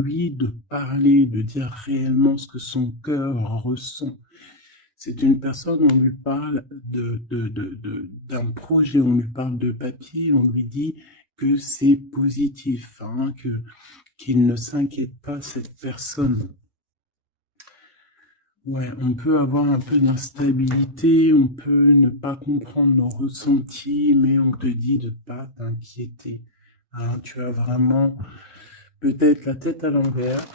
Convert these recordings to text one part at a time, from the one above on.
lui de parler, de dire réellement ce que son cœur ressent. C'est une personne, on lui parle d'un projet, on lui parle de papier, on lui dit que c'est positif, hein, qu'il ne s'inquiète pas, cette personne. Ouais, on peut avoir un peu d'instabilité, on peut ne pas comprendre nos ressentis, mais on te dit de ne pas t'inquiéter. Hein, tu as vraiment peut-être la tête à l'envers.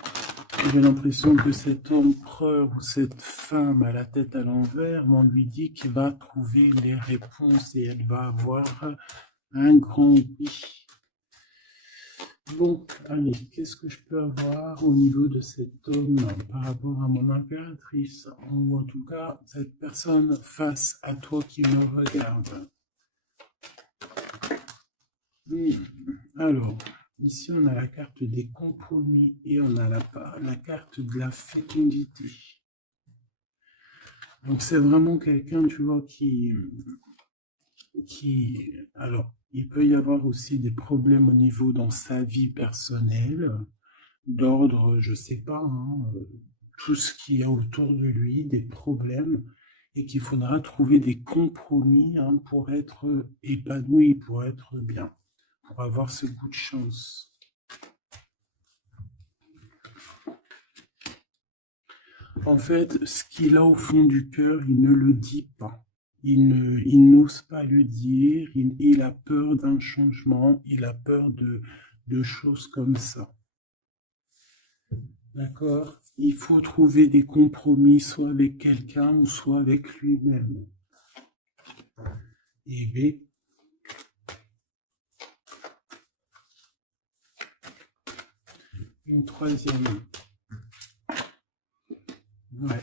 J'ai l'impression que cet empereur ou cette femme à la tête à l'envers, on lui dit qu'elle va trouver les réponses et elle va avoir un grand oui. Bon, allez, qu'est-ce que je peux avoir au niveau de cet homme par rapport à mon impératrice, ou en tout cas cette personne face à toi qui me regarde. Alors, ici on a la carte des compromis et on a la carte de la fécondité. Donc c'est vraiment quelqu'un, tu vois, alors, il peut y avoir aussi des problèmes au niveau dans sa vie personnelle, d'ordre, je sais pas, hein, tout ce qu'il y a autour de lui, des problèmes, et qu'il faudra trouver des compromis, hein, pour être épanoui, pour être bien, pour avoir ce goût de chance. En fait, ce qu'il a au fond du cœur, il ne le dit pas. Il n'ose pas le dire, il a peur d'un changement, il a peur de choses comme ça. D'accord? Il faut trouver des compromis, soit avec quelqu'un ou soit avec lui-même. Et B. Une troisième. Ouais.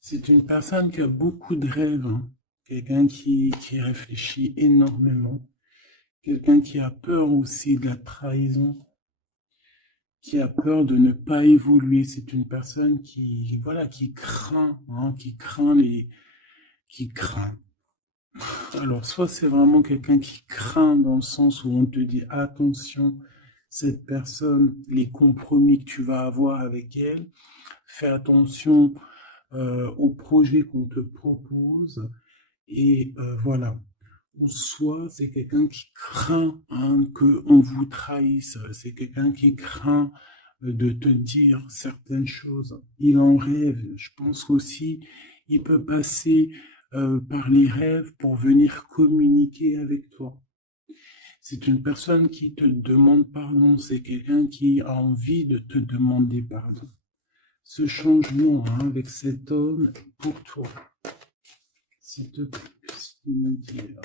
C'est une personne qui a beaucoup de rêves, hein. Quelqu'un qui réfléchit énormément. Quelqu'un qui a peur aussi de la trahison, qui a peur de ne pas évoluer. C'est une personne qui, voilà, qui craint, hein, qui craint. Alors, soit c'est vraiment quelqu'un qui craint dans le sens où on te dit attention, cette personne, les compromis que tu vas avoir avec elle, fais attention aux projets qu'on te propose et voilà. Ou soit c'est quelqu'un qui craint, hein, qu'on vous trahisse, c'est quelqu'un qui craint de te dire certaines choses. Il en rêve. Je pense aussi, il peut passer par les rêves pour venir communiquer avec toi. C'est une personne qui te demande pardon, c'est quelqu'un qui a envie de te demander pardon. Ce changement, hein, avec cet homme pour toi, s'il te plaît, me dire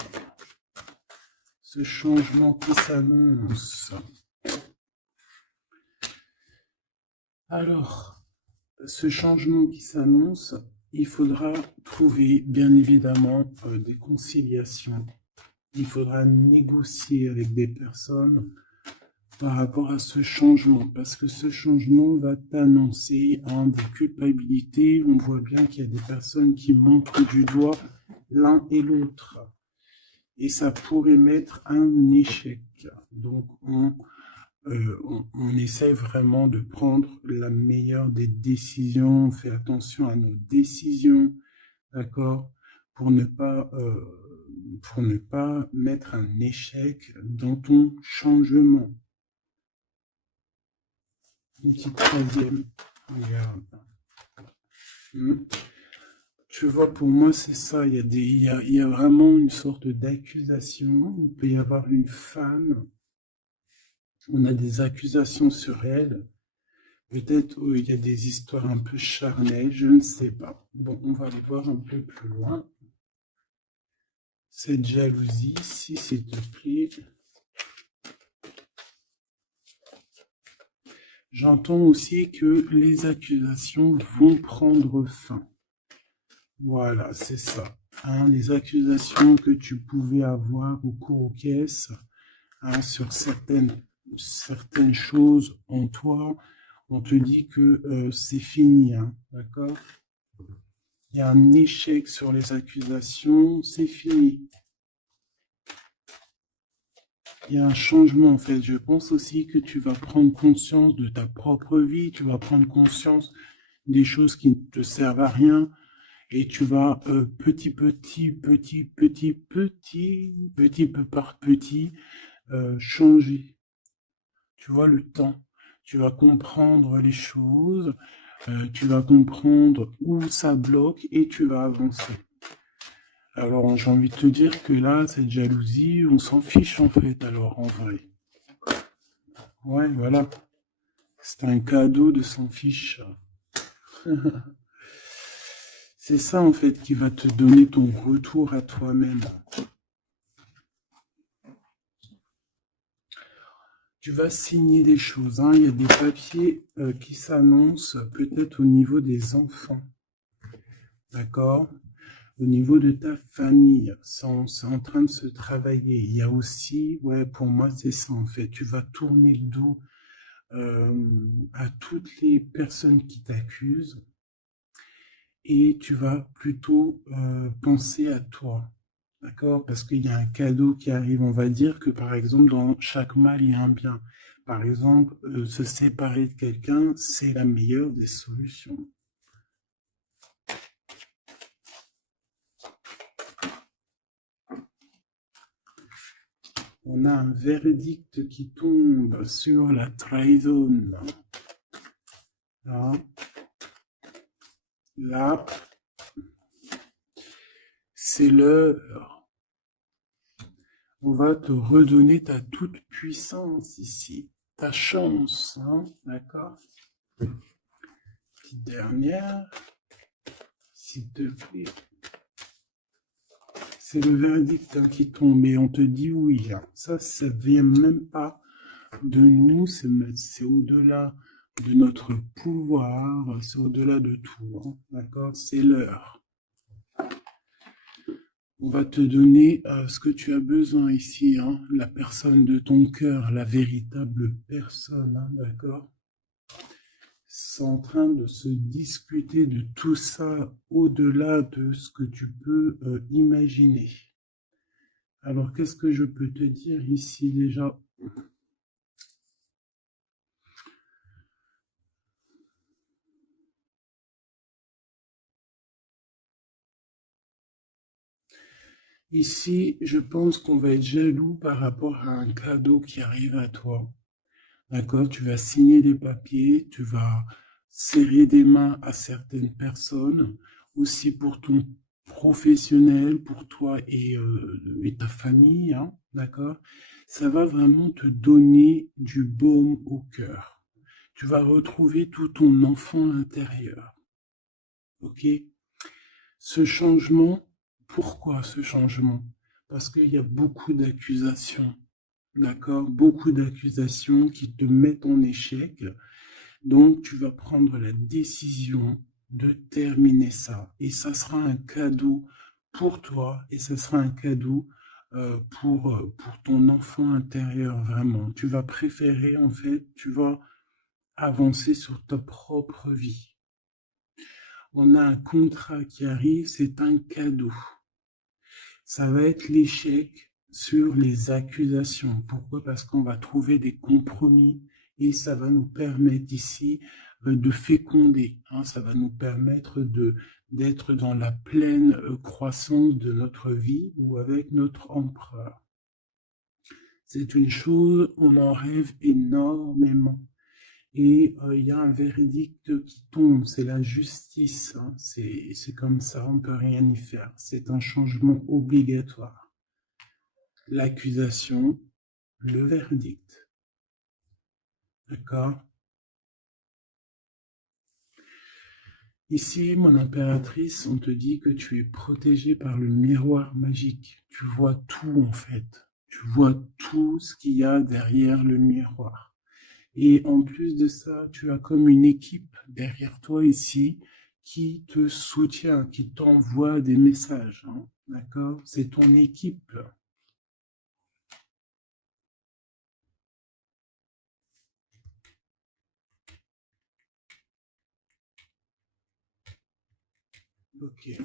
ce changement qui s'annonce. Alors, ce changement qui s'annonce, il faudra trouver bien évidemment des conciliations. Il faudra négocier avec des personnes par rapport à ce changement, parce que ce changement va t'annoncer des culpabilités. On voit bien qu'il y a des personnes qui montrent du doigt l'un et l'autre. Et ça pourrait mettre un échec. Donc, on essaie vraiment de prendre la meilleure des décisions, on fait attention à nos décisions, d'accord, pour ne pas mettre un échec dans ton changement. Une petite troisième, regarde. Tu vois, pour moi, c'est ça, il y a vraiment une sorte d'accusation, il peut y avoir une femme, on a des accusations sur elle. Peut-être il y a des histoires un peu charnelles, je ne sais pas. Bon, on va aller voir un peu plus loin. Cette jalousie, si s'il te plaît. J'entends aussi que les accusations vont prendre fin. Voilà, c'est ça. Hein, les accusations que tu pouvais avoir au cours aux caisses, hein, sur certaines choses en toi, on te dit que c'est fini, hein, d'accord? Il y a un échec sur les accusations, c'est fini. il y a un changement en fait. Je pense aussi que tu vas prendre conscience de ta propre vie, tu vas prendre conscience des choses qui ne te servent à rien et tu vas petit peu par petit changer. Tu vois le temps. Tu vas comprendre les choses, tu vas comprendre où ça bloque et tu vas avancer. Alors, j'ai envie de te dire que là, cette jalousie, on s'en fiche en fait, alors en vrai. Ouais, voilà. C'est un cadeau de s'en fiche. C'est ça en fait qui va te donner ton retour à toi-même. Tu vas signer des choses, hein. Il y a des papiers qui s'annoncent peut-être au niveau des enfants. D'accord? Au niveau de ta famille, c'est en train de se travailler. Il y a aussi, ouais, pour moi, c'est ça en fait. Tu vas tourner le dos à toutes les personnes qui t'accusent et tu vas plutôt penser à toi. D'accord? Parce qu'il y a un cadeau qui arrive. On va dire que par exemple, dans chaque mal, il y a un bien. Par exemple, se séparer de quelqu'un, c'est la meilleure des solutions. On a un verdict qui tombe sur la trahison. Là, là, c'est l'heure. On va te redonner ta toute puissance ici, ta chance, hein, d'accord? Petite dernière, s'il te plaît. C'est le verdict hein, qui tombe et on te dit oui. Hein. Ça vient même pas de nous, c'est au-delà de notre pouvoir, c'est au-delà de tout, hein, d'accord? C'est l'heure. On va te donner ce que tu as besoin ici, hein, la personne de ton cœur, la véritable personne, hein, d'accord? C'est en train de se discuter de tout ça au-delà de ce que tu peux imaginer. Alors, qu'est-ce que je peux te dire ici déjà? Ici, je pense qu'on va être jaloux par rapport à un cadeau qui arrive à toi. D'accord? Tu vas signer des papiers, tu vas serrer des mains à certaines personnes, aussi pour ton professionnel, pour toi et ta famille, hein, d'accord? Ça va vraiment te donner du baume au cœur. Tu vas retrouver tout ton enfant intérieur, ok? Ce changement, pourquoi ce changement? Parce qu'il y a beaucoup d'accusations, d'accord? Beaucoup d'accusations qui te mettent en échec. Donc, tu vas prendre la décision de terminer ça. Et ça sera un cadeau pour toi et ça sera un cadeau pour ton enfant intérieur, vraiment. Tu vas préférer, en fait, tu vas avancer sur ta propre vie. On a un contrat qui arrive, c'est un cadeau. Ça va être l'échec sur les accusations. Pourquoi? Parce qu'on va trouver des compromis et ça va nous permettre ici de féconder. Hein, ça va nous permettre d'être dans la pleine croissance de notre vie ou avec notre empereur. C'est une chose, on en rêve énormément. Et il y a un verdict qui tombe, c'est la justice. Hein, c'est comme ça, on ne peut rien y faire. C'est un changement obligatoire. L'accusation, le verdict. D'accord? Ici, mon impératrice, on te dit que tu es protégée par le miroir magique. Tu vois tout en fait. Tu vois tout ce qu'il y a derrière le miroir. Et en plus de ça, tu as comme une équipe derrière toi ici qui te soutient, qui t'envoie des messages. Hein. D'accord? C'est ton équipe. Ok.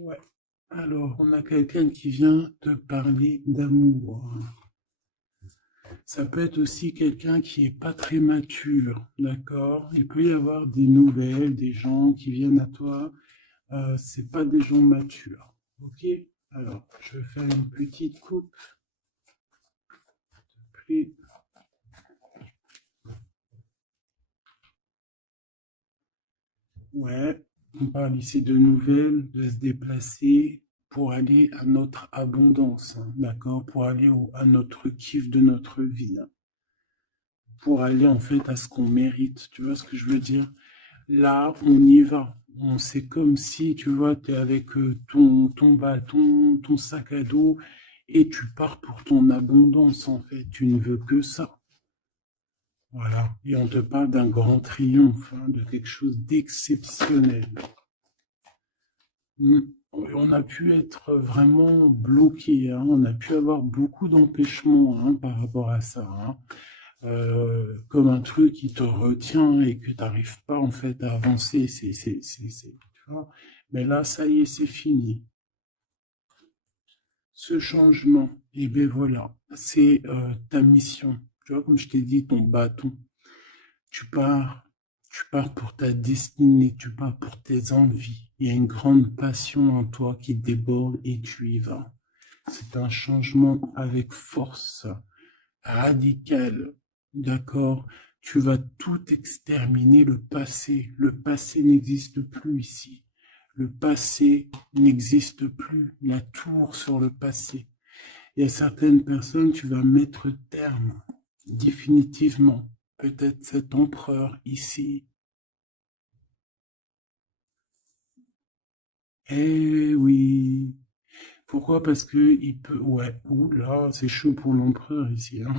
Ouais. Alors, on a quelqu'un qui vient te parler d'amour. Ça peut être aussi quelqu'un qui est pas très mature, d'accord? Il peut y avoir des nouvelles, des gens qui viennent à toi. C'est pas des gens matures, ok? Alors, je vais faire une petite coupe. Puis, ouais, on parle ici de nouvelles, de se déplacer pour aller à notre abondance, hein, d'accord? Pour aller à notre kiff de notre vie, hein. Pour aller en fait à ce qu'on mérite, tu vois ce que je veux dire? Là, on y va. C'est comme si, tu vois, tu es avec ton bâton, ton sac à dos, et tu pars pour ton abondance, en fait. Tu ne veux que ça. Voilà. Et on te parle d'un grand triomphe, hein, de quelque chose d'exceptionnel. Mm. On a pu être vraiment bloqué, hein. On a pu avoir beaucoup d'empêchements, hein, par rapport à ça, hein. Comme un truc qui te retient et que tu n'arrives pas en fait à avancer. Tu vois. Mais là, ça y est, c'est fini. Ce changement, et bien voilà, c'est ta mission. Tu vois, comme je t'ai dit, ton bâton. Tu pars, tu pars pour ta destinée, tu pars pour tes envies. Il y a une grande passion en toi qui déborde et tu y vas. C'est un changement avec force, radical. D'accord? Tu vas tout exterminer le passé. Le passé n'existe plus ici. Le passé n'existe plus. La tour sur le passé. Il y a certaines personnes, tu vas mettre terme définitivement. Peut-être cet empereur ici. Eh oui. Pourquoi? Parce que il peut. Ouais. Ouh là, c'est chaud pour l'empereur ici, hein.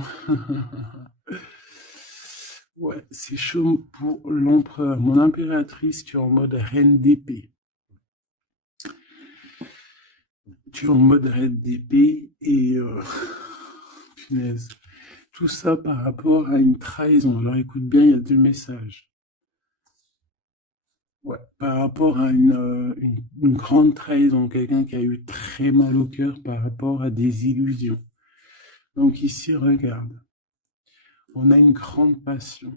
Ouais, c'est chaud pour l'empereur. Mon impératrice, tu es en mode reine d'épée. Tu es en mode reine d'épée et punaise. Tout ça par rapport à une trahison. Alors écoute bien, il y a deux messages. Ouais, par rapport à une grande trahison, quelqu'un qui a eu très mal au cœur par rapport à des illusions. Donc ici, regarde, on a une grande passion,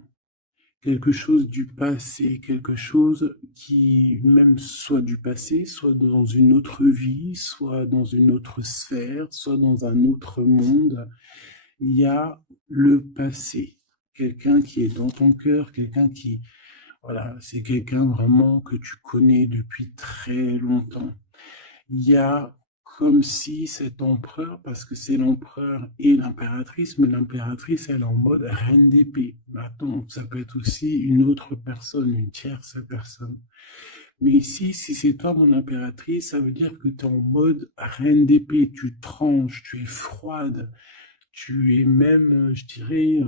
quelque chose du passé, quelque chose qui même soit du passé, soit dans une autre vie, soit dans une autre sphère, soit dans un autre monde. Il y a le passé, quelqu'un qui est dans ton cœur, quelqu'un qui, voilà, c'est quelqu'un vraiment que tu connais depuis très longtemps. Il y a comme si cet empereur, parce que c'est l'empereur et l'impératrice, mais l'impératrice, elle est en mode reine d'épée. Attends, ça peut être aussi une autre personne, une tierce personne. Mais ici, si c'est toi mon impératrice, ça veut dire que tu es en mode reine d'épée, tu tranches, tu es froide, tu es même, je dirais,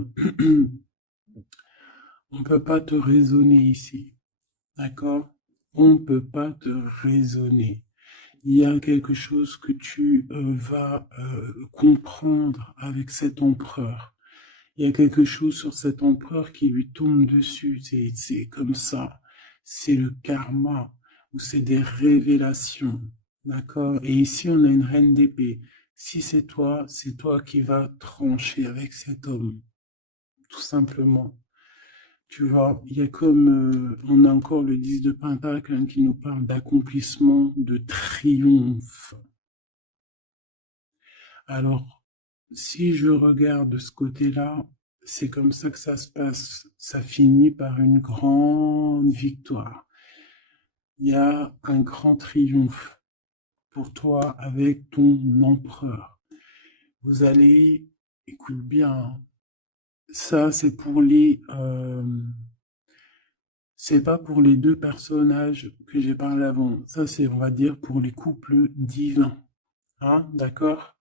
on ne peut pas te raisonner ici. D'accord? On ne peut pas te raisonner. Il y a quelque chose que tu vas comprendre avec cet empereur. Il y a quelque chose sur cet empereur qui lui tombe dessus. C'est comme ça. C'est le karma ou c'est des révélations. D'accord? Et ici, on a une reine d'épée. Si c'est toi qui vas trancher avec cet homme. Tout simplement. Tu vois, il y a comme, on a encore le 10 de Pentacle hein, qui nous parle d'accomplissement, de triomphe. Alors, si je regarde de ce côté-là, c'est comme ça que ça se passe. Ça finit par une grande victoire. Il y a un grand triomphe pour toi avec ton empereur. Vous allez, écoute bien, ça c'est pour c'est pas pour les deux personnages que j'ai parlé avant. Ça c'est, on va dire, pour les couples divins. Hein, d'accord?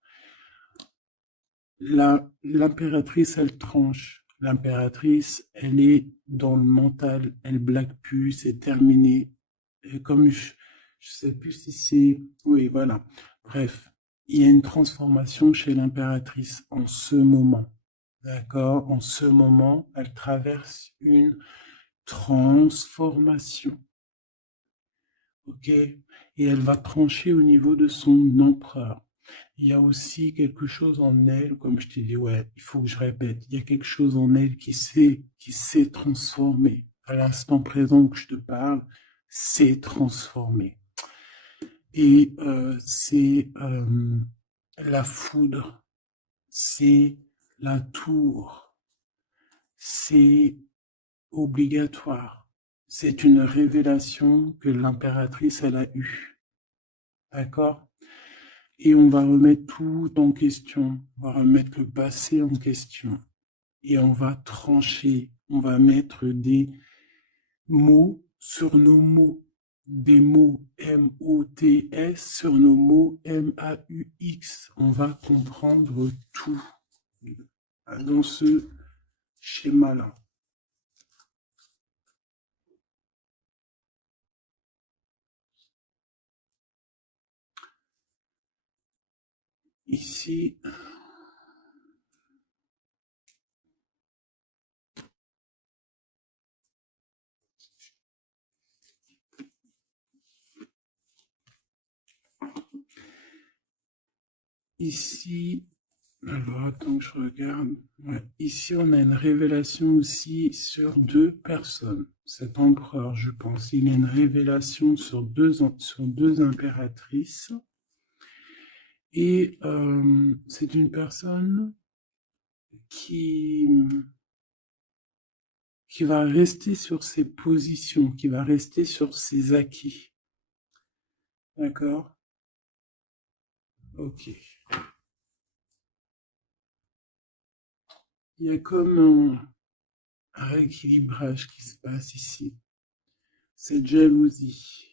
L'impératrice, elle tranche. L'impératrice, elle est dans le mental, elle blague plus, c'est terminé. Et comme je sais plus si c'est... Oui, voilà. Bref, il y a une transformation chez l'impératrice en ce moment. D'accord? En ce moment, elle traverse une transformation. ok? Et elle va trancher au niveau de son empereur. Il y a aussi quelque chose en elle, comme je t'ai dit, ouais, il faut que je répète, il y a quelque chose en elle qui s'est transformé. À l'instant présent que je te parle, s'est transformé. Et c'est la foudre, c'est la tour, c'est obligatoire. C'est une révélation que l'impératrice, elle a eue. D'accord? Et on va remettre tout en question. On va remettre le passé en question. Et on va trancher. On va mettre des mots sur nos mots. Des mots M-O-T-S sur nos mots M-A-U-X. On va comprendre tout dans ce schéma-là. Ici, alors attends que je regarde. Ouais, ici, on a une révélation aussi sur deux personnes. Cet empereur, je pense, il a une révélation sur deux impératrices. Et c'est une personne qui, qui va rester sur ses positions, qui va rester sur ses acquis. D'accord? Ok. Il y a comme un rééquilibrage qui se passe ici. Cette jalousie.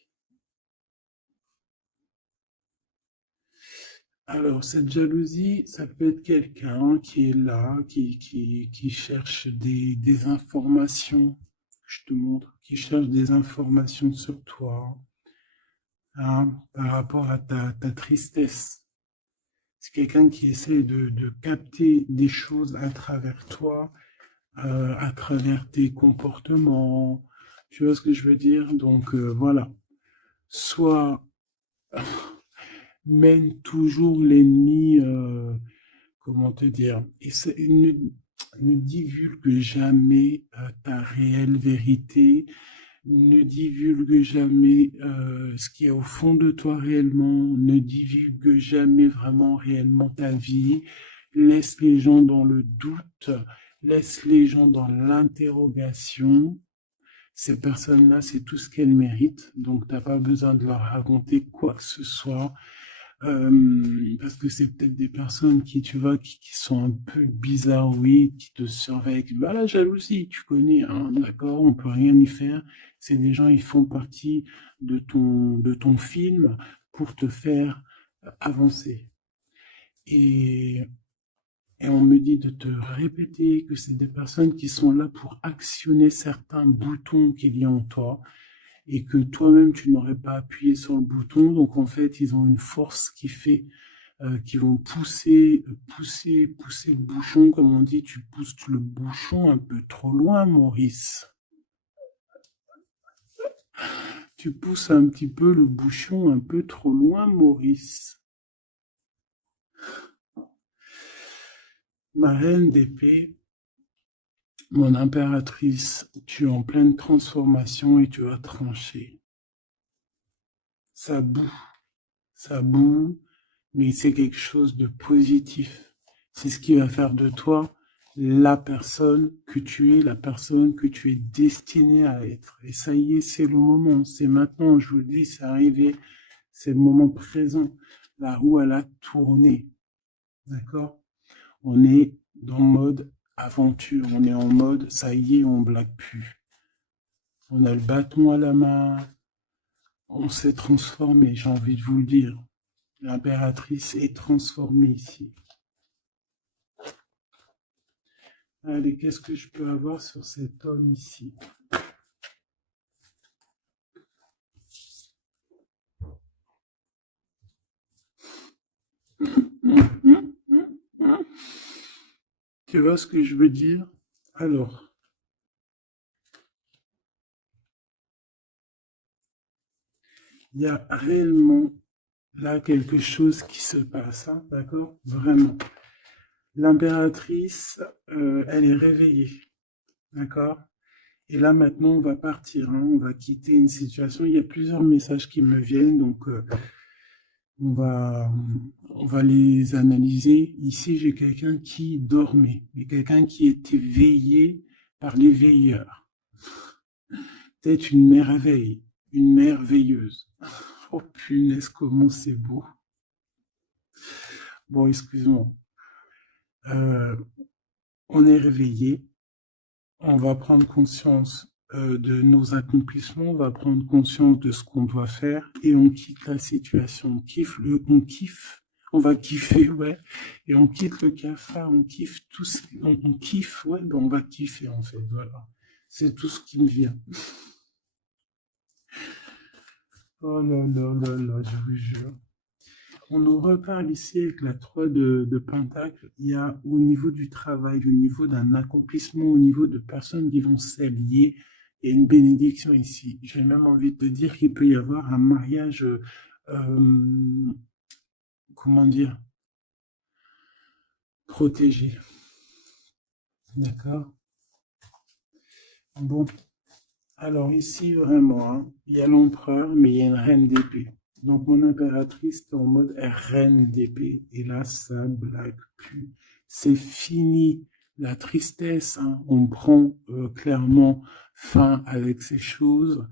Alors, cette jalousie, ça peut être quelqu'un qui est là, qui cherche des informations, je te montre, qui cherche des informations sur toi, hein, par rapport à ta tristesse. C'est quelqu'un qui essaie de capter des choses à travers toi, à travers tes comportements. Tu vois ce que je veux dire? Donc, voilà. Soit mène toujours l'ennemi, comment te dire, et ne divulgue jamais ta réelle vérité, ne divulgue jamais ce qui est au fond de toi réellement, ne divulgue jamais vraiment réellement ta vie, laisse les gens dans le doute, laisse les gens dans l'interrogation. Ces personnes-là, c'est tout ce qu'elles méritent, donc t'as pas besoin de leur raconter quoi que ce soit. Parce que c'est peut-être des personnes qui, tu vois, qui sont un peu bizarroïdes, qui te surveillent. Bah, la jalousie, tu connais, hein, d'accord, on peut rien y faire. C'est des gens, ils font partie de ton film pour te faire avancer. Et, et on me dit de te répéter que c'est des personnes qui sont là pour actionner certains boutons qu'il y a en toi et que toi-même tu n'aurais pas appuyé sur le bouton. Donc en fait, ils ont une force qui fait qu'ils vont pousser le bouchon, comme on dit, tu pousses le bouchon un peu trop loin, Maurice. Tu pousses un petit peu le bouchon un peu trop loin, Maurice. Ma reine d'épée, mon impératrice, tu es en pleine transformation et tu vas trancher. Ça boue, ça boue, mais c'est quelque chose de positif. C'est ce qui va faire de toi la personne que tu es, la personne que tu es destiné à être. Et ça y est, c'est le moment, c'est maintenant, je vous le dis, c'est arrivé, c'est le moment présent. La roue, elle a tourné. D'accord? On est dans le mode aventure, on est en mode, ça y est, on blague plus. On a le bâton à la main, on s'est transformé, j'ai envie de vous le dire. L'impératrice est transformée ici. Allez, qu'est-ce que je peux avoir sur cet homme ici? Tu vois ce que je veux dire? Alors, Il y a réellement là quelque chose qui se passe, hein, d'accord? Vraiment. L'impératrice, elle est réveillée, d'accord? Et là, maintenant, on va partir, hein, on va quitter une situation. Il y a plusieurs messages qui me viennent, donc on va, on va les analyser. Ici, j'ai quelqu'un qui dormait, mais quelqu'un qui était veillé par les veilleurs. Peut-être une merveille, une mère veilleuse. Oh punaise, comment c'est beau. Bon, excuse-moi. Euh, on est réveillé, on va prendre conscience de nos accomplissements, on va prendre conscience de ce qu'on doit faire et on quitte la situation. On kiffe, on va kiffer, ouais, et on quitte le cafard, on kiffe tout ce, on kiffe, ouais, ben on va kiffer en fait, voilà. C'est tout ce qui me vient. Oh là là là là, je vous jure. On nous reparle ici avec la 3 de Pentacle. Il y a au niveau du travail, au niveau d'un accomplissement, au niveau de personnes qui vont s'allier, il y a une bénédiction ici. J'ai même envie de te dire qu'il peut y avoir un mariage, comment dire, protégé. D'accord? Bon, alors ici, vraiment, hein, il y a l'empereur, mais il y a une reine d'épée. Donc mon impératrice est en mode reine d'épée. Et là, ça blague plus. C'est fini la tristesse, hein. On prend clairement fin avec ces choses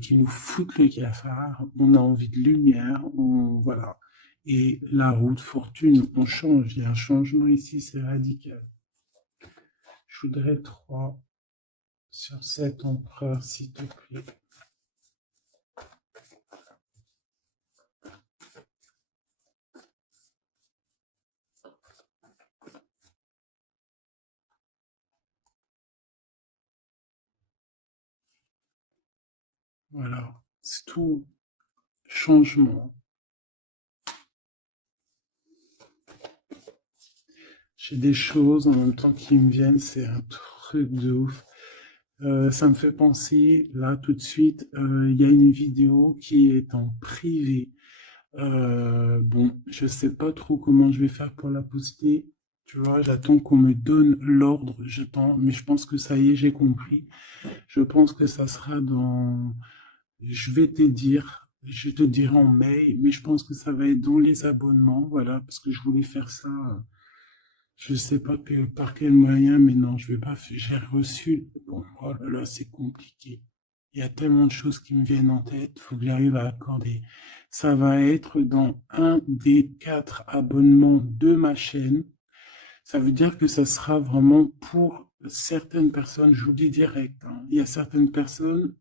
qui nous foutent le cafard. On a envie de lumière, voilà. Et la route fortune, on change. Il y a un changement ici, c'est radical. Je voudrais 3 sur cet empereur, s'il te plaît. Voilà, c'est tout changement. J'ai des choses en même temps qui me viennent, c'est un truc de ouf. Ça me fait penser, là, tout de suite, il y a une vidéo qui est en privé. Bon, je sais pas trop comment je vais faire pour la poster. Tu vois, j'attends qu'on me donne l'ordre, mais je pense que ça y est, j'ai compris. Je pense que ça sera dans... Je vais te dire, je te dirai en mail, mais je pense que ça va être dans les abonnements, voilà, parce que je voulais faire ça, je sais pas par quel moyen, mais non, je vais pas faire, j'ai reçu, bon, oh là là, c'est compliqué. Il y a tellement de choses qui me viennent en tête, faut que j'arrive à accorder. Ça va être dans un des 4 abonnements de ma chaîne. Ça veut dire que ça sera vraiment pour certaines personnes, je vous dis direct, hein. Il y a certaines personnes,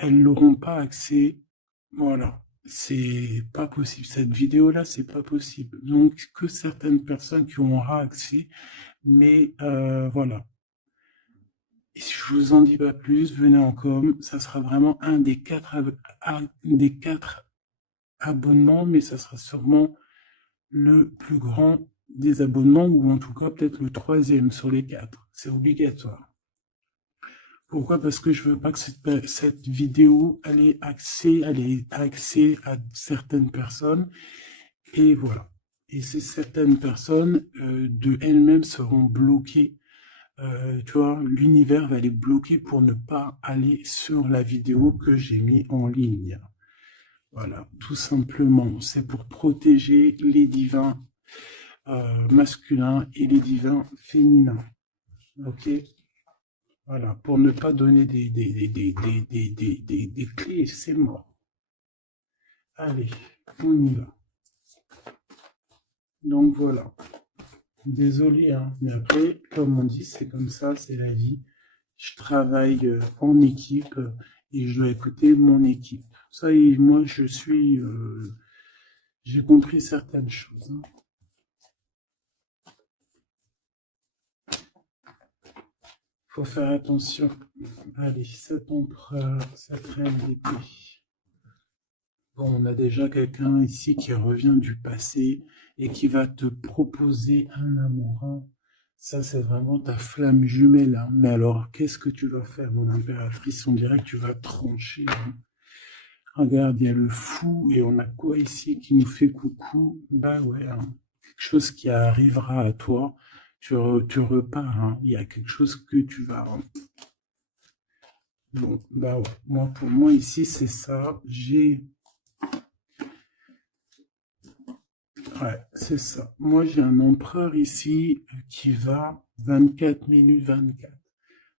elles n'auront pas accès. Voilà, c'est pas possible. Cette vidéo-là, c'est pas possible. Donc, que certaines personnes qui auront accès, mais voilà. Et si je vous en dis pas plus, venez en com. Ça sera vraiment des 4 abonnements, mais ça sera sûrement le plus grand des abonnements, ou en tout cas peut-être le 3e sur les 4. C'est obligatoire. Pourquoi? Parce que je veux pas que cette vidéo ait accès à certaines personnes. Et voilà. Et ces certaines personnes, de elles-mêmes, seront bloquées. Tu vois, l'univers va les bloquer pour ne pas aller sur la vidéo que j'ai mis en ligne. Voilà, tout simplement. C'est pour protéger les divins masculins et les divins féminins. Ok? Voilà, pour ne pas donner des clés, c'est mort. Allez, on y va. Donc voilà. Désolé, hein, mais après, comme on dit, c'est comme ça, c'est la vie. Je travaille en équipe et je dois écouter mon équipe. Ça y est, moi, j'ai compris certaines choses, hein. Faut faire attention. Allez, cet empereur, cette reine d'épée. Bon, on a déjà quelqu'un ici qui revient du passé et qui va te proposer un amour, hein. Ça, c'est vraiment ta flamme jumelle, hein. Mais alors, qu'est-ce que tu vas faire, mon impératrice? On dirait que tu vas trancher, hein. Regarde, il y a le fou et on a quoi ici qui nous fait coucou? Bah ouais, hein. Quelque chose qui arrivera à toi. Tu repars, hein. Il y a quelque chose que tu vas... Bon, bah ouais. Moi, pour moi, ici, c'est ça. Ouais, c'est ça. Moi, j'ai un empereur ici qui va 24 minutes 24.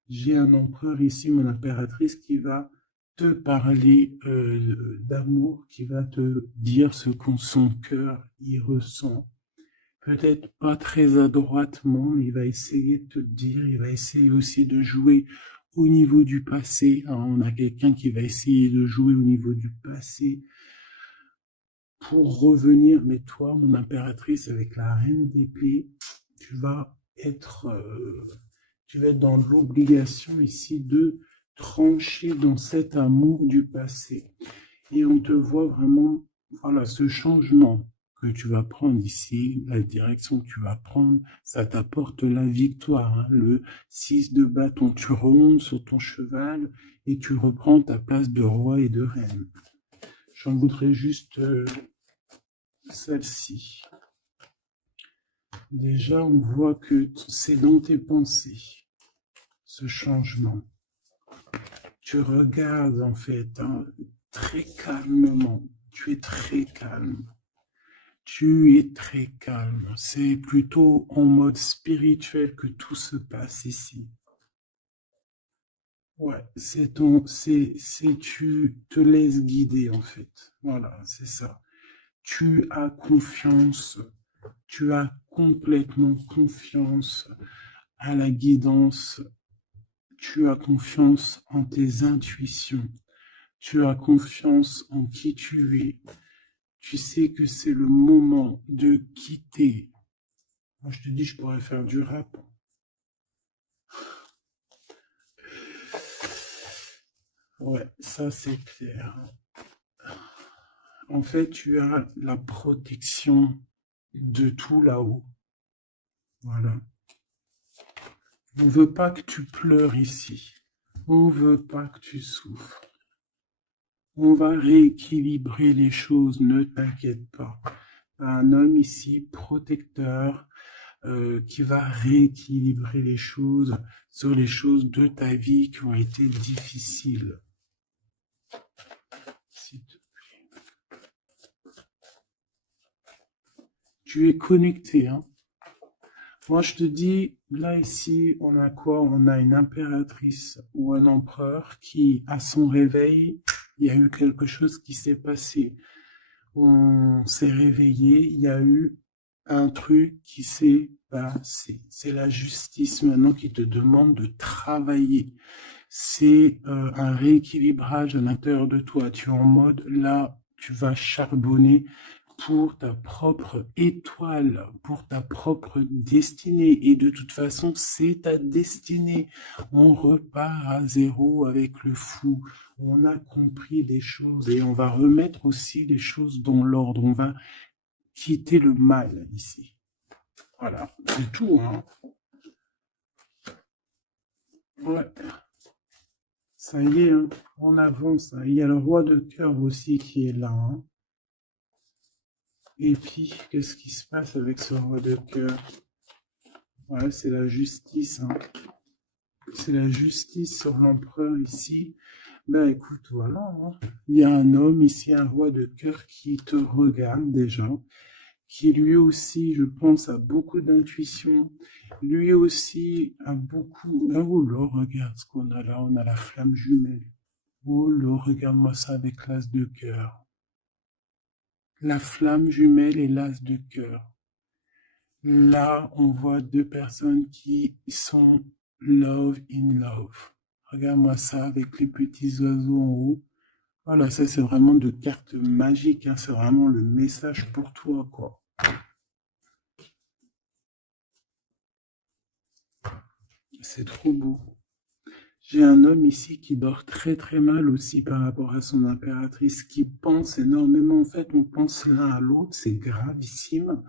J'ai un empereur ici, mon impératrice, qui va te parler d'amour, qui va te dire ce qu'on son cœur y ressent. Peut-être pas très adroitement, mais il va essayer de te dire, il va essayer aussi de jouer au niveau du passé, hein. On a quelqu'un qui va essayer de jouer au niveau du passé pour revenir. Mais toi, mon impératrice, avec la reine d'épée, tu vas être, dans l'obligation ici de trancher dans cet amour du passé. Et on te voit vraiment, voilà, ce changement que tu vas prendre ici, la direction que tu vas prendre, ça t'apporte la victoire, hein. Le 6 de bâton, tu remontes sur ton cheval et tu reprends ta place de roi et de reine. J'en voudrais juste celle-ci. Déjà, on voit que c'est dans tes pensées, ce changement. Tu regardes en fait, hein, très calmement. Tu es très calme. Tu es très calme. C'est plutôt en mode spirituel que tout se passe ici. Ouais, tu te laisses guider en fait. Voilà, c'est ça. Tu as confiance. Tu as complètement confiance à la guidance. Tu as confiance en tes intuitions. Tu as confiance en qui tu es. Tu sais que c'est le moment de quitter. Moi, je te dis, je pourrais faire du rap. Ouais, ça c'est clair. En fait, tu as la protection de tout là-haut. Voilà. On ne veut pas que tu pleures ici. On ne veut pas que tu souffres. On va rééquilibrer les choses, ne t'inquiète pas. Un homme ici, protecteur, qui va rééquilibrer les choses sur les choses de ta vie qui ont été difficiles. Tu es connecté, hein. Moi, je te dis, là, ici, on a quoi? On a une impératrice ou un empereur qui, à son réveil, il y a eu quelque chose qui s'est passé. On s'est réveillé, il y a eu un truc qui s'est passé. C'est la justice maintenant qui te demande de travailler. C'est un rééquilibrage à l'intérieur de toi. Tu es en mode, là, tu vas charbonner pour ta propre étoile, pour ta propre destinée. Et de toute façon, c'est ta destinée. On repart à zéro avec le fou. On a compris les choses et on va remettre aussi les choses dans l'ordre. On va quitter le mal ici. Voilà, c'est tout, hein. Ouais. Ça y est, hein, on avance, hein. Il y a le roi de cœur aussi qui est là, hein. Et puis, qu'est-ce qui se passe avec ce roi de cœur? Ouais, c'est la justice, hein. C'est la justice sur l'empereur ici. Ben écoute, voilà, hein. Il y a un homme ici, un roi de cœur qui te regarde déjà, qui lui aussi, je pense, a beaucoup d'intuition. Lui aussi a beaucoup... Oh là, regarde ce qu'on a là, on a la flamme jumelle. Oh là, regarde-moi ça avec l'as de cœur. La flamme jumelle et l'as de cœur. Là, on voit deux personnes qui sont love in love. Regarde-moi ça avec les petits oiseaux en haut. Voilà, ça c'est vraiment de cartes magiques, hein. C'est vraiment le message pour toi, quoi. C'est trop beau. J'ai un homme ici qui dort très très mal aussi par rapport à son impératrice, qui pense énormément. En fait, on pense l'un à l'autre, c'est gravissime.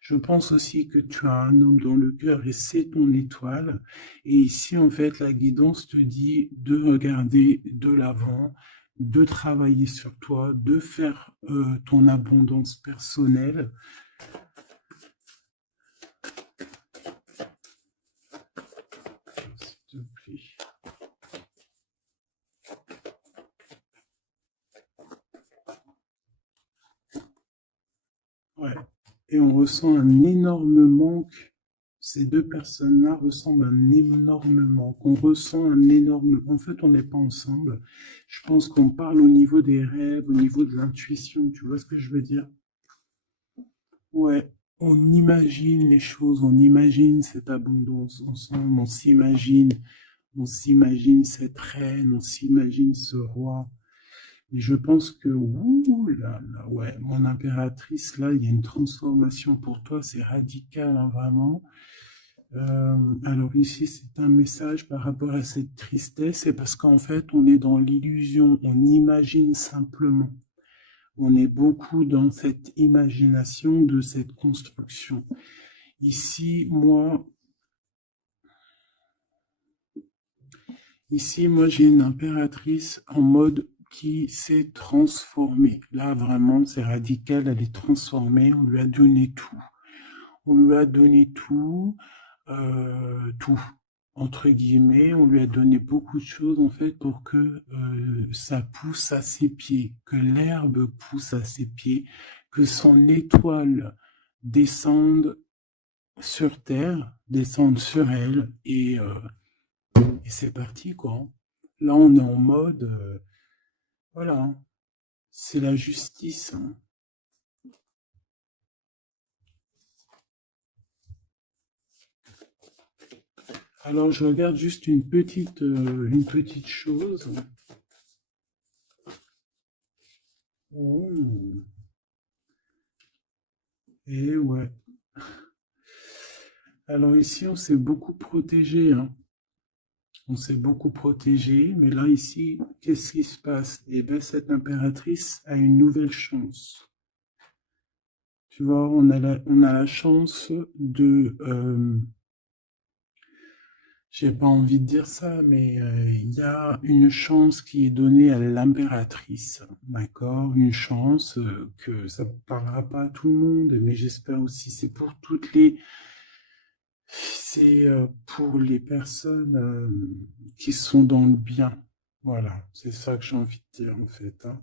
Je pense aussi que tu as un homme dans le cœur et c'est ton étoile. Et ici, en fait, la guidance te dit de regarder de l'avant, de travailler sur toi, de faire ton abondance personnelle. S'il te plaît. Ouais. Et on ressent un énorme manque. Ces deux personnes-là ressemblent un énorme manque. On ressent un énorme... En fait, on n'est pas ensemble. Je pense qu'on parle au niveau des rêves, au niveau de l'intuition. Tu vois ce que je veux dire? Ouais. On imagine les choses, on imagine cette abondance ensemble, on s'imagine cette reine, on s'imagine ce roi. Et je pense que, ouh là là, ouais, mon impératrice, là, il y a une transformation pour toi, c'est radical, hein, vraiment. Alors ici, c'est un message par rapport à cette tristesse, c'est parce qu'en fait, on est dans l'illusion, on imagine simplement. On est beaucoup dans cette imagination de cette construction. Ici, moi, j'ai une impératrice en mode qui s'est transformée. Là, vraiment, c'est radical, elle est transformée, on lui a donné tout. On lui a donné tout, tout, entre guillemets, on lui a donné beaucoup de choses, en fait, pour que ça pousse à ses pieds, que l'herbe pousse à ses pieds, que son étoile descende sur terre, descende sur elle, et c'est parti, quoi. Là, on est en mode, voilà, c'est la justice, hein. Alors, je regarde juste une petite chose. Oh. Et ouais. Alors ici, on s'est beaucoup protégé, hein. On s'est beaucoup protégé, mais là, ici, qu'est-ce qui se passe? Eh bien, cette impératrice a une nouvelle chance. Tu vois, on a la chance de... j'ai pas envie de dire ça, mais il y a une chance qui est donnée à l'impératrice, d'accord? Une chance que ça ne parlera pas à tout le monde, mais j'espère aussi, c'est pour toutes les... C'est pour les personnes qui sont dans le bien. Voilà, c'est ça que j'ai envie de dire en fait, hein.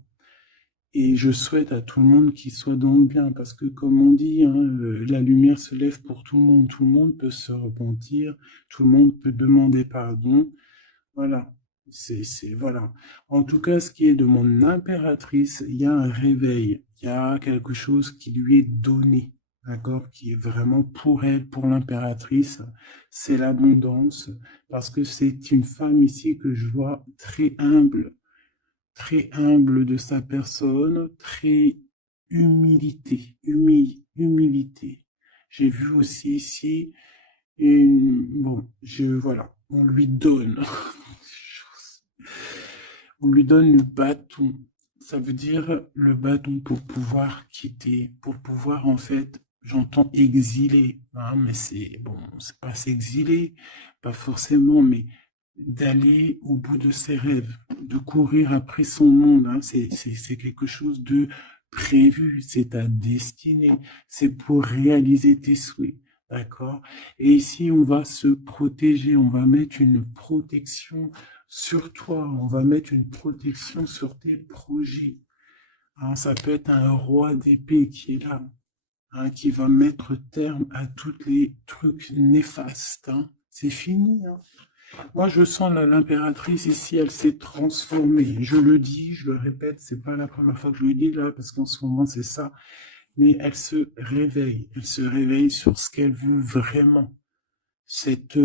Et je souhaite à tout le monde qu'il soit dans le bien, parce que comme on dit, hein, la lumière se lève pour tout le monde peut se repentir, tout le monde peut demander pardon. Voilà, voilà. En tout cas, ce qui est de mon impératrice, il y a un réveil, il y a quelque chose qui lui est donné, d'accord, qui est vraiment pour elle, pour l'impératrice, c'est l'abondance, parce que c'est une femme ici que je vois très humble de sa personne, très humilité. J'ai vu aussi ici bon, voilà, on lui donne, on lui donne le bâton. Ça veut dire le bâton pour pouvoir quitter, pour pouvoir en fait, j'entends exiler, hein, mais c'est bon, c'est pas s'exiler, pas forcément, mais d'aller au bout de ses rêves, de courir après son monde, hein, c'est quelque chose de prévu, c'est ta destinée, c'est pour réaliser tes souhaits. D'accord? Et ici, on va se protéger, on va mettre une protection sur toi, on va mettre une protection sur tes projets. Hein, ça peut être un roi d'épée qui est là, hein, qui va mettre terme à tous les trucs néfastes, hein. C'est fini, hein. Moi, je sens l'impératrice ici, elle s'est transformée. Je le dis, je le répète, c'est pas la première fois que je le dis là, parce qu'en ce moment, c'est ça. Mais elle se réveille. Elle se réveille sur ce qu'elle veut vraiment. Cet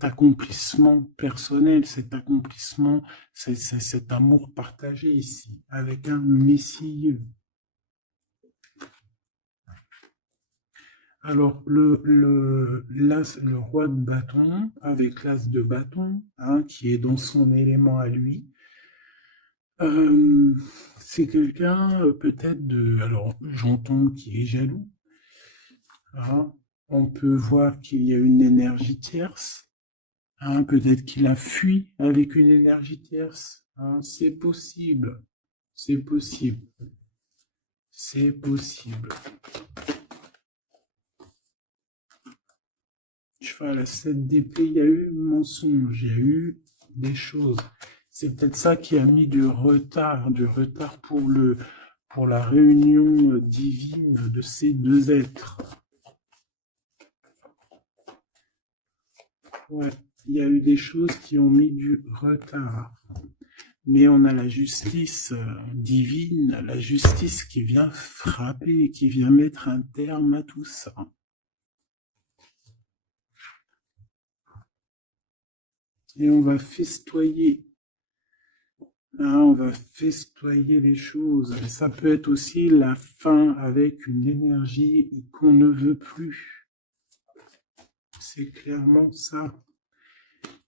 accomplissement personnel, cet accomplissement, cet amour partagé ici, avec un Messie. Alors, le roi de bâton, avec l'as de bâton, hein, qui est dans son élément à lui, euh, c'est quelqu'un peut-être de... Alors, j'entends qui est jaloux, hein. On peut voir qu'il y a une énergie tierce, hein, peut-être qu'il a fui avec une énergie tierce, hein, c'est possible. C'est possible. C'est possible. Cheval à 7 d'épée, il y a eu mensonge, il y a eu des choses. C'est peut-être ça qui a mis du retard pour la réunion divine de ces deux êtres. Ouais, il y a eu des choses qui ont mis du retard. Mais on a la justice divine, la justice qui vient frapper, qui vient mettre un terme à tout ça. Et on va festoyer. Hein, on va festoyer les choses. Et ça peut être aussi la fin avec une énergie qu'on ne veut plus. C'est clairement ça.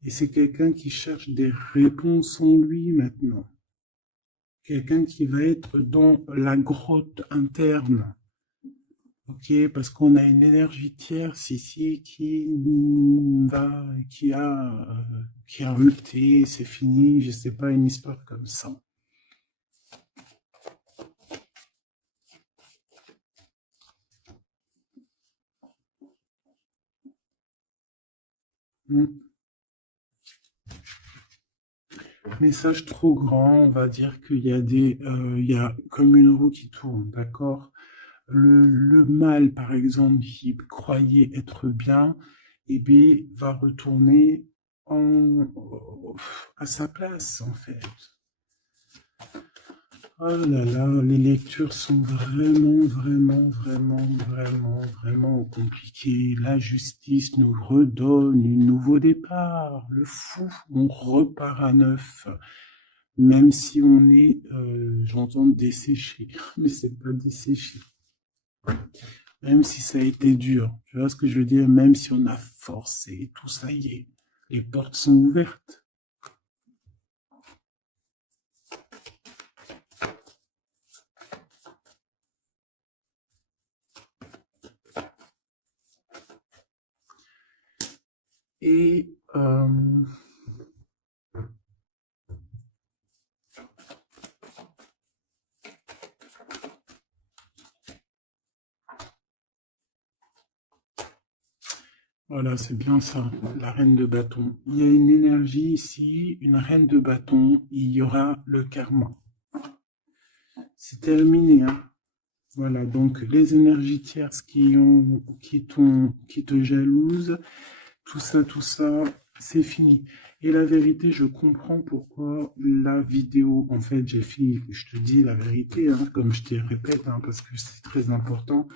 Et c'est quelqu'un qui cherche des réponses en lui maintenant. Quelqu'un qui va être dans la grotte interne. Ok, parce qu'on a une énergie tierce ici qui a rupté, c'est fini, je sais pas, une histoire comme ça. Message trop grand, on va dire qu'il y a il y a comme une roue qui tourne, d'accord? Le mal, par exemple, qui croyait être bien, eh bien, va retourner à sa place, en fait. Oh là là, les lectures sont vraiment compliquées. La justice nous redonne un nouveau départ. Le fou, on repart à neuf. Même si on est, j'entends desséché, mais c'est pas desséché. Même si ça a été dur, tu vois ce que je veux dire, même si on a forcé, tout ça y est, les portes sont ouvertes. Et voilà, c'est bien ça, la reine de bâton. Il y a une énergie ici, une reine de bâton, il y aura le karma. C'est terminé, hein. Voilà, donc les énergies tierces qui te jalousent, tout ça, c'est fini. Et la vérité, je comprends pourquoi la vidéo, en fait, j'ai fait, je te dis la vérité, hein, comme je te répète, hein, parce que c'est très important.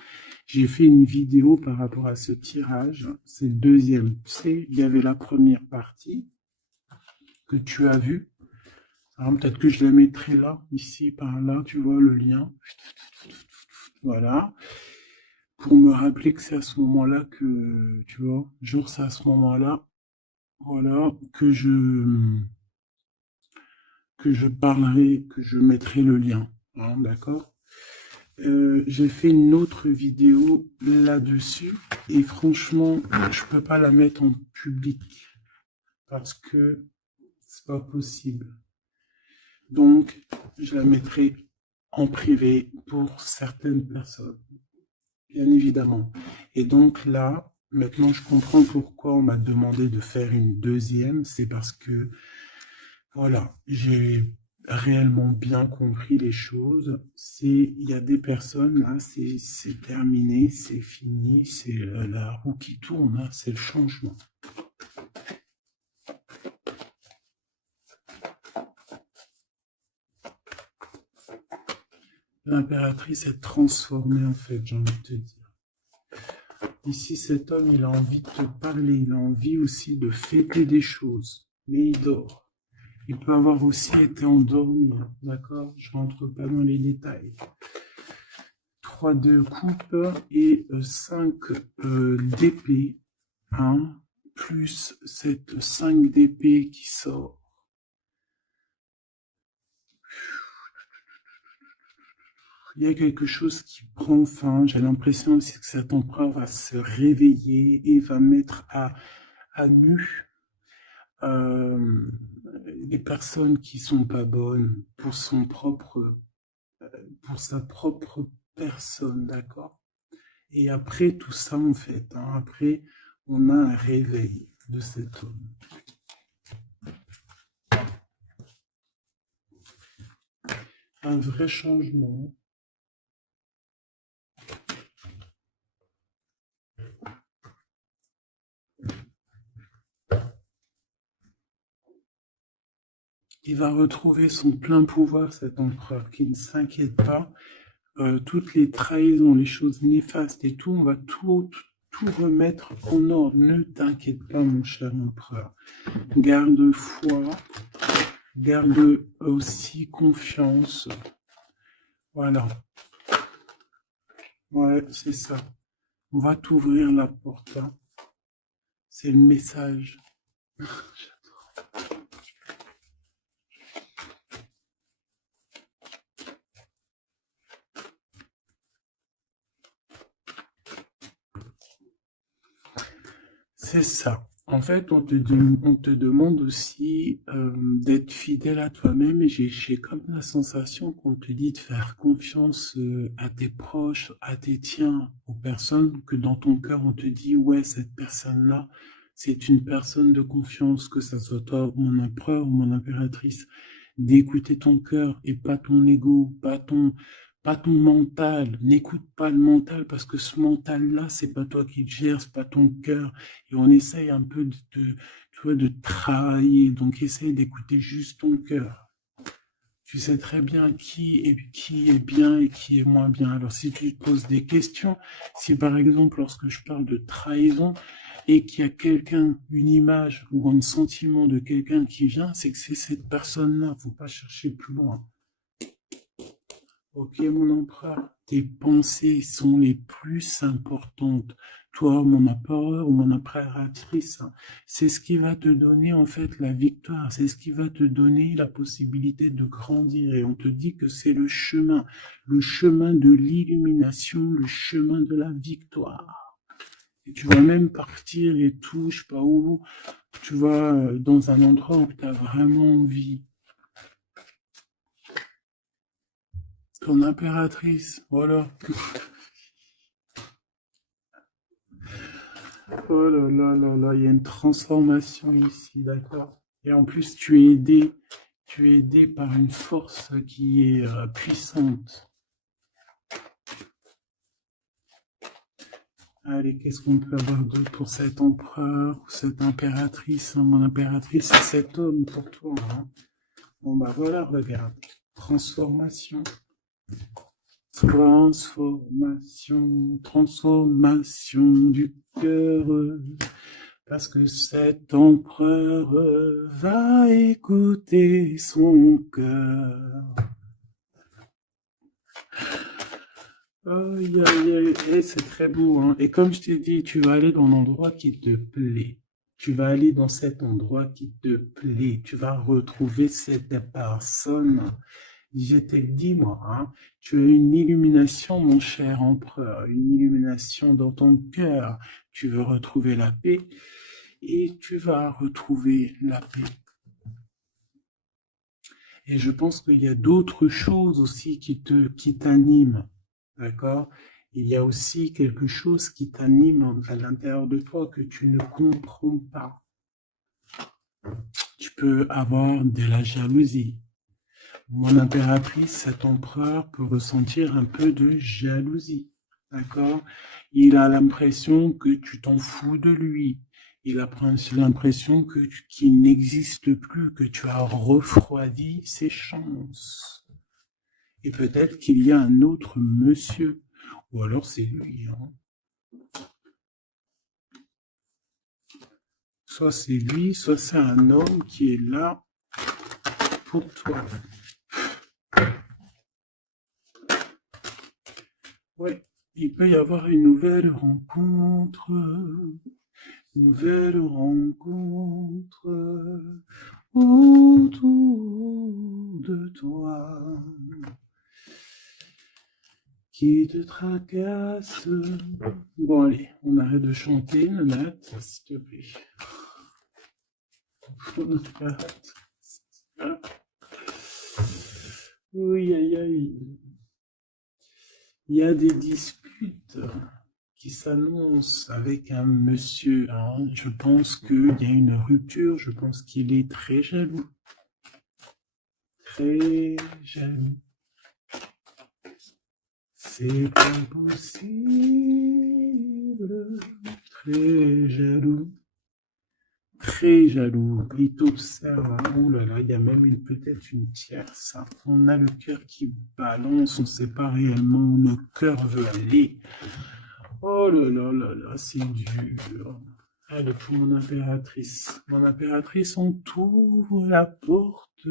J'ai fait une vidéo par rapport à ce tirage, c'est le deuxième. Tu sais, il y avait la première partie que tu as vue. Alors peut-être que je la mettrai là, ici, par là, tu vois le lien. Voilà. Pour me rappeler que c'est à ce moment-là que, tu vois, genre c'est à ce moment-là, voilà, que je parlerai, que je mettrai le lien, hein, d'accord? J'ai fait une autre vidéo là-dessus et franchement, je peux pas la mettre en public parce que c'est pas possible. Donc, je la mettrai en privé pour certaines personnes, bien évidemment. Et donc là, maintenant, je comprends pourquoi on m'a demandé de faire une deuxième. C'est parce que, voilà, j'ai réellement bien compris les choses. Il y a des personnes, là, c'est terminé, c'est fini, c'est la roue qui tourne, hein, c'est le changement. L'impératrice est transformée, en fait, j'ai envie de te dire. Ici, cet homme, il a envie de te parler, il a envie aussi de fêter des choses, mais il dort. Il peut avoir aussi été endormi, d'accord? Je rentre pas dans les détails. 3 de coupe et 5 d'épée, hein, plus cette 5 d'épée qui sort. Il y a quelque chose qui prend fin. J'ai l'impression aussi que cet empereur va se réveiller et va mettre à nu les personnes qui sont pas bonnes pour son propre pour sa propre personne, d'accord? Et après tout ça, en fait, hein, après, on a un réveil de cet homme. Un vrai changement. Il va retrouver son plein pouvoir, cet empereur, qui ne s'inquiète pas. Toutes les trahisons, les choses néfastes et tout, on va tout remettre en ordre. Ne t'inquiète pas, mon cher empereur. Garde foi, garde aussi confiance. Voilà. Ouais, c'est ça. On va t'ouvrir la porte. Hein. C'est le message. C'est ça. En fait, on te demande aussi d'être fidèle à toi-même et j'ai comme la sensation qu'on te dit de faire confiance à tes proches, à tes tiens, aux personnes que dans ton cœur on te dit ouais, cette personne-là, c'est une personne de confiance, que ça soit toi, mon empereur ou mon impératrice, d'écouter ton cœur et pas ton ego, pas ton mental. N'écoute pas le mental parce que ce mental-là, c'est pas toi qui le gères, c'est pas ton cœur. Et on essaye un peu tu vois, de travailler. Donc, essaye d'écouter juste ton cœur. Tu sais très bien qui est bien et qui est moins bien. Alors, si tu te poses des questions, si par exemple, lorsque je parle de trahison et qu'il y a quelqu'un, une image ou un sentiment de quelqu'un qui vient, c'est que c'est cette personne-là. Faut pas chercher plus loin. Ok, mon empereur, tes pensées sont les plus importantes. Toi, mon empereur ou mon impératrice, hein, c'est ce qui va te donner en fait la victoire, c'est ce qui va te donner la possibilité de grandir. Et on te dit que c'est le chemin de l'illumination, le chemin de la victoire. Et tu vas même partir et tout, je sais pas où, tu vas dans un endroit où tu as vraiment envie. Ton impératrice, voilà. Oh là là là là, il y a une transformation ici, d'accord? Et en plus, tu es aidé par une force qui est puissante. Allez, qu'est-ce qu'on peut avoir d'autre pour cet empereur, ou cette impératrice, hein? Mon impératrice, c'est cet homme pour toi, hein? Bon bah voilà, regarde. Transformation. Transformation du cœur. Parce que cet empereur va écouter son cœur. Aïe, aïe, aïe. Eh, c'est très beau, hein. Et comme je t'ai dit, tu vas aller dans l'endroit qui te plaît. Tu vas aller dans cet endroit qui te plaît. Tu vas retrouver cette personne. Je t'ai dit, moi, hein, tu as une illumination, mon cher empereur, une illumination dans ton cœur. Tu veux retrouver la paix et tu vas retrouver la paix. Et je pense qu'il y a d'autres choses aussi qui t'animent, d'accord? Il y a aussi quelque chose qui t'anime à l'intérieur de toi que tu ne comprends pas. Tu peux avoir de la jalousie. Mon impératrice, cet empereur peut ressentir un peu de jalousie, d'accord? Il a l'impression que tu t'en fous de lui. Il a l'impression qu'il n'existe plus, que tu as refroidi ses chances. Et peut-être qu'il y a un autre monsieur, ou alors c'est lui. Hein. Soit c'est lui, soit c'est un homme qui est là pour toi. Ouais, il peut y avoir une nouvelle rencontre autour de toi qui te tracasse. Bon, allez, on arrête de chanter, Nanat, s'il te plaît. On arrête. Oui, aïe, aïe. Il y a des disputes qui s'annoncent avec un monsieur, hein. Je pense qu'il y a une rupture, je pense qu'il est très jaloux. Très jaloux. C'est pas possible. Très jaloux. Très jaloux. Il t'observe. Oh là là, il y a même peut-être une tierce. On a le cœur qui balance, on ne sait pas réellement où notre cœur veut aller. Oh là là là là, c'est dur. Allez, pour mon impératrice. Mon impératrice, on t'ouvre la porte.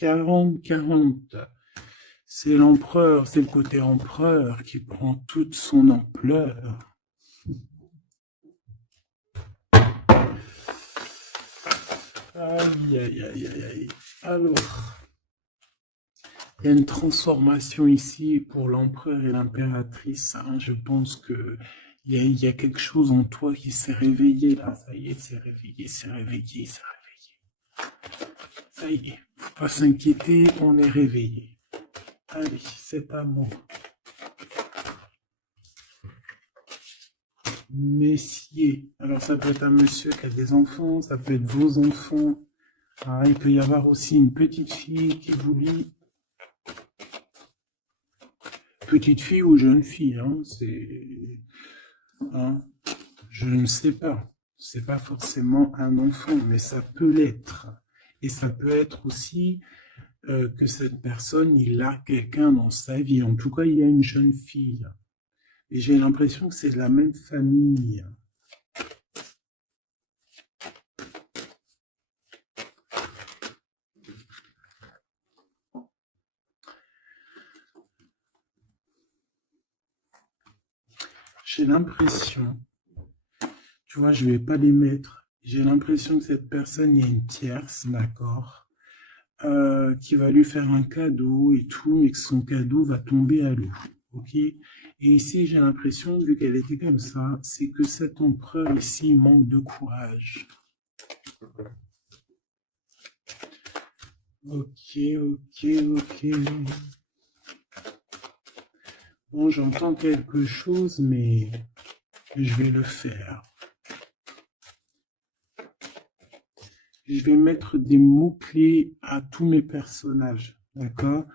40-40. C'est l'empereur, c'est le côté empereur qui prend toute son ampleur. Aïe, aïe, aïe, aïe, aïe. Alors, il y a une transformation ici pour l'empereur et l'impératrice, hein. Je pense que il y a quelque chose en toi qui s'est réveillé là. Ça y est, c'est réveillé, c'est réveillé, c'est réveillé. Ça y est, faut pas s'inquiéter, on est réveillé. Allez, c'est à moi. Messier. Alors ça peut être un monsieur qui a des enfants, ça peut être vos enfants. Ah, il peut y avoir aussi une petite fille qui vous lit. Petite fille ou jeune fille, hein, c'est... Hein, je ne sais pas. C'est pas forcément un enfant, mais ça peut l'être. Et ça peut être aussi que cette personne, il a quelqu'un dans sa vie. En tout cas, il y a une jeune fille. Et j'ai l'impression que c'est de la même famille. J'ai l'impression, tu vois, je ne vais pas les mettre. J'ai l'impression que cette personne, il y a une tierce, d'accord, qui va lui faire un cadeau et tout, mais que son cadeau va tomber à l'eau. Ok? Et ici, j'ai l'impression, vu qu'elle était comme ça, c'est que cet empereur ici manque de courage. Ok, ok, ok. Bon, j'entends quelque chose, mais je vais le faire. Je vais mettre des mots-clés à tous mes personnages, d'accord?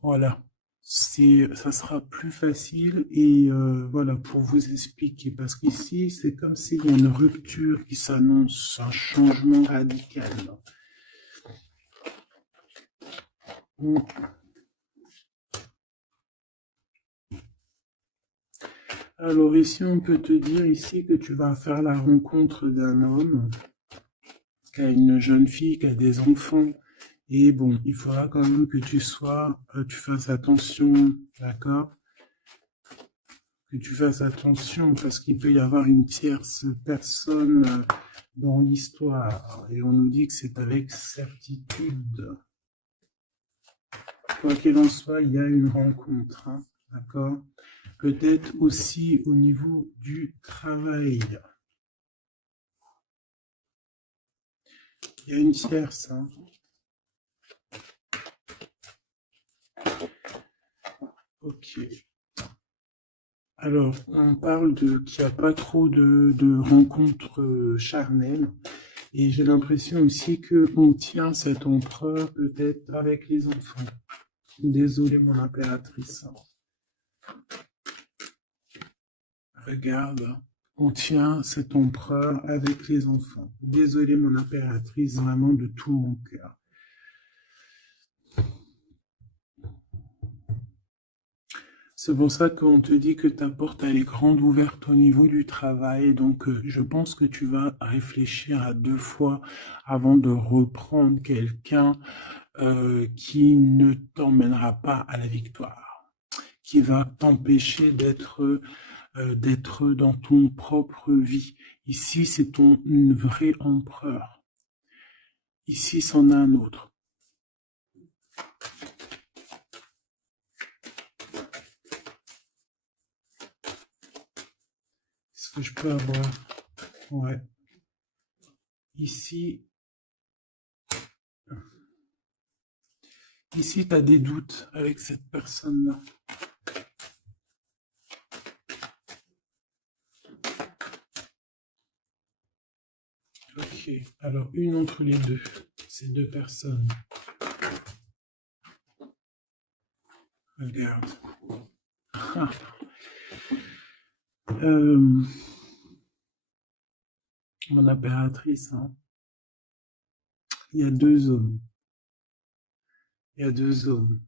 Voilà, ça sera plus facile et voilà, pour vous expliquer. Parce qu'ici, c'est comme s'il y a une rupture qui s'annonce, un changement radical. Alors ici, on peut te dire ici que tu vas faire la rencontre d'un homme qui a une jeune fille, qui a des enfants. Et bon, il faudra quand même que tu fasses attention, d'accord? Que tu fasses attention parce qu'il peut y avoir une tierce personne dans l'histoire. Et on nous dit que c'est avec certitude. Quoi qu'il en soit, il y a une rencontre, hein, d'accord? Peut-être aussi au niveau du travail. Il y a une tierce, hein. Ok. Alors, on parle qu'il n'y a pas trop de rencontres charnelles. Et j'ai l'impression aussi qu'on tient cet empereur peut-être avec les enfants. Désolé, mon impératrice. Regarde, on tient cet empereur avec les enfants. Désolé, mon impératrice, vraiment de tout mon cœur. C'est pour ça qu'on te dit que ta porte elle est grande ouverte au niveau du travail. Donc, je pense que tu vas réfléchir à 2 fois avant de reprendre quelqu'un qui ne t'emmènera pas à la victoire, qui va t'empêcher d'être dans ton propre vie. Ici, c'est ton vrai empereur. Ici, c'en a un autre. Est-ce que je peux avoir... Ouais. Ici, tu as des doutes avec cette personne-là. Ok, alors une entre les deux, ces deux personnes. Regarde. Ah. Mon impératrice, hein. Il y a deux hommes. Il y a deux hommes.